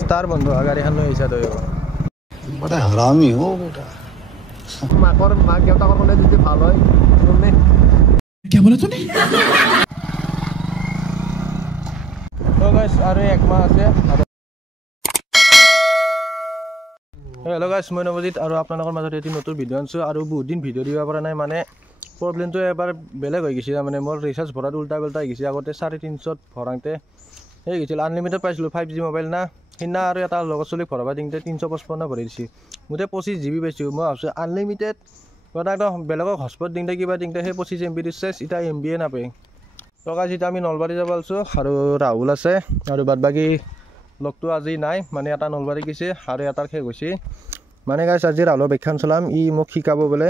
star बंधु गाड़ी खान ऐसा तो बड़ा हरामी हो बेटा माकर माक देवताकर कोने যদি ভালো হয় শুননে क्या बोला तूने तो गाइस আরে এক মাস আছে हेलो गाइस মই নবজিত আৰু আপোনালোকৰ মাজত এটি নতুন ভিডিও আনছো আৰু বহুত দিন ভিডিও দিব পৰা নাই মানে প্ৰবলেমটো এবাৰ বেলেগ হৈ গৈছিল মানে মোৰ ৰিচাৰ্জ ভৰাত উল্টা পাল্টা হৈ গৈছিল আগতে 350 ভৰাংতে এই গৈছিল আনলিমিটেড পাইছিলো 5G মোবাইল না হিনা আৰু এটা লগৰ চলি ভৰাবা দিংতে 355 ভৰাই দিছি মুতে 25 GB পাইছো মই ভাবছো আনলিমিটেড কথা একদম বেলেগক হটস্পট দিংতে কিবা দিংতে সেই 25 MB ৰিচাৰ্জ ইটা MB এ নাপায় তো গাইস ইটা আমি নলবাৰী যাব আলছো আৰু ৰাহুল আছে আৰু বাদবাকি লগটো আজি নাই মানে এটা নলবাৰী গিছে আৰু এটাৰ শেষ হৈছে মানে গাইস আজি ৰাহুলৰ বেখান চলাম ই মোক শিকাব বলে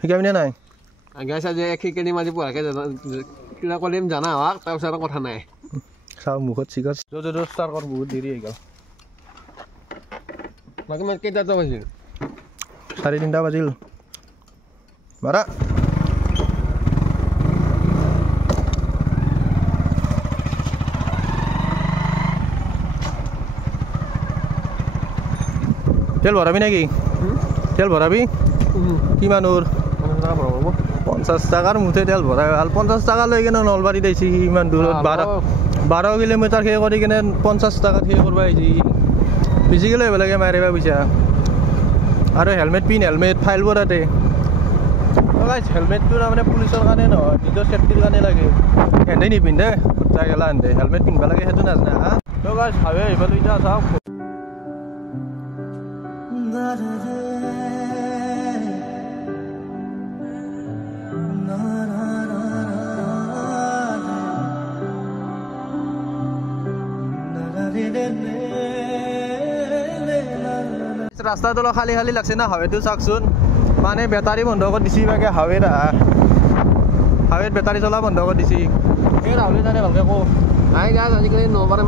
শিকাবিনে নাই গাইস আজি একেকেনি মাজি পৰাকে কিলা কলিম জানা হক তাৰছাৰ কথা নাই চাও মুখত চিগছ যো স্টাৰ কৰ বহুত দেৰি হৈ গল বাকি মই কেইটা বাজিল 3:30 বাজিল মাৰা তেল ভৰাবি নাকি তেল ভৰাবি কিমানৰ 50 টাকাৰ মুঠে তেল ভৰাই ভাল 50 টাকা লৈ কেনে নলবাৰী দিছি ইমান দূৰত 12 কিলোমিটাৰ হে কৰি কেনে 50 টাকা হে কৰবা আইছি বেছিকে লৈ লাগে মাৰিবা পইচা আৰু হেলমেট পিন হেলমেট ফাইল বৰাতে গাইস হেলমেটটো মানে পুলিচৰ কাৰণে নহয় নিজৰ সেফটিৰ কাৰণে লাগে এনে নিপিন্ধে কুত্তা গেলা এনে হেলমেট পিনবা লাগে হেতু নাজনা হা তো গাইস ভাবে এইফালে ইটা চাও रास्ता तो खाली खाली लगसे ना हवे तो चाकसुन माने बेटारी बंद कर दिसी बागे हवे बेटारी चला बंद कर दिसी ए राहुल जाने ভালকে কো আই গাজ আজিকালি নবারে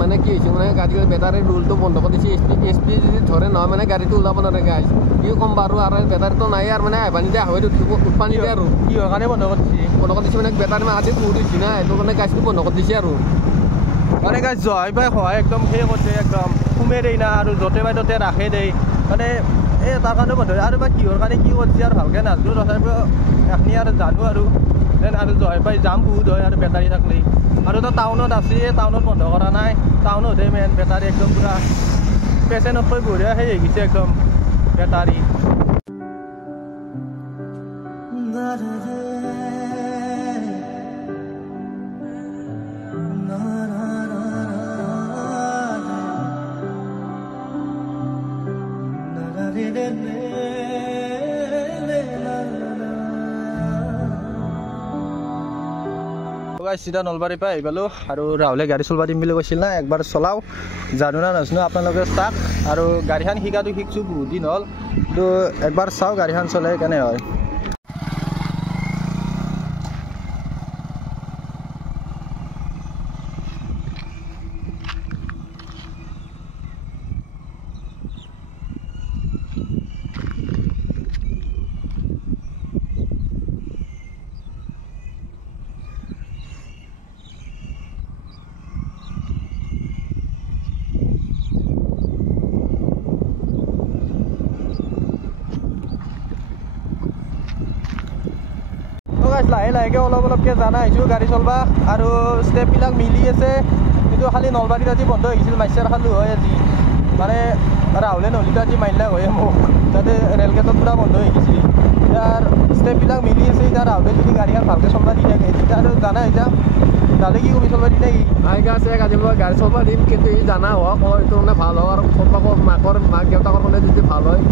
মানে কি হৈছে মানে আজিকালি বেটারি রুলটো বন্ধ কৰি দিছি এসপি যদি ধরে না মানে গাড়িটো উলাব না গাইস কি কম বারু আর বেটারি তো নাই আর মানে আইবানি দে হয়তো উৎপানি দে আর কি হয় কানে বন্ধ কৰি দিছি মানে বেটাৰি মা আদি পুৰি দিছি না এটো মানে গাছটো বন্ধ কৰি দিছি আৰু মানে গাছ জয় বাই হয় একদম হে করছে একদম ঘুমে দেই না আর যতে বাই ততে রাখে দেই মানে এই তাৰ কাৰণে বন্ধ আৰু বা কিহৰ কাৰণে কি কৰিছে আৰু ভালকে নাজনো তথাপি এখনি আৰু জানো আৰু দেন আৰু জয় বাই জাম বহুত হয় আৰু বেটাৰী থাকলি আৰু তো টাউনত আছে টাউনত বন্ধ কৰা নাই টাউনতে মেন বেটাৰী একদম পুৰা পেচেণ্টতকৈ বঢ়িয়া সেই হৈ গৈছে একদম বেটাৰী सीधा नलबारी पे आइबालो और राहुले गाड़ी चलवा दिम বুলি কৈছিল না একবাৰ চলাও জানো না নাজনো আপোনালোকে চাক আৰু গাড়ীখন শিকাটো শিকছো বহুত দিন হল তো একবাৰ চাও গাড়ীখন চলে কেনে হয় লাহে লাহেকে অলপ অলপকে জানা আহিছো গাড়ী চলবা আৰু ষ্টেপ বিলাক মিলি আছে কিন্তু খালি নলবাৰীত আজি বন্ধ হৈ গৈছিল মাইচাৰ খালো হয় আজি মানে ৰাহুলে নলিটো আজি মাৰিলা হয় মোক যাতে ৰেলগেটত পুৰা বন্ধ হৈ গৈছিল ইয়াৰ ষ্টেপ বিলাক মিলি আছে এতিয়া ৰাহুলে যদি গাড়ীখন ভালকে চলবা দি থাকে তেতিয়া আৰু জানা এতিয়া তাহলে কি কবি চলবা দি নেকি আইগা আছে আজি মই গাড়ী চলবা দিম কিন্তু ই জানা হওক এইটো মানে ভাল হওক আৰু চলবা মাক দেউতাকৰ কোনে যদি ভাল হয়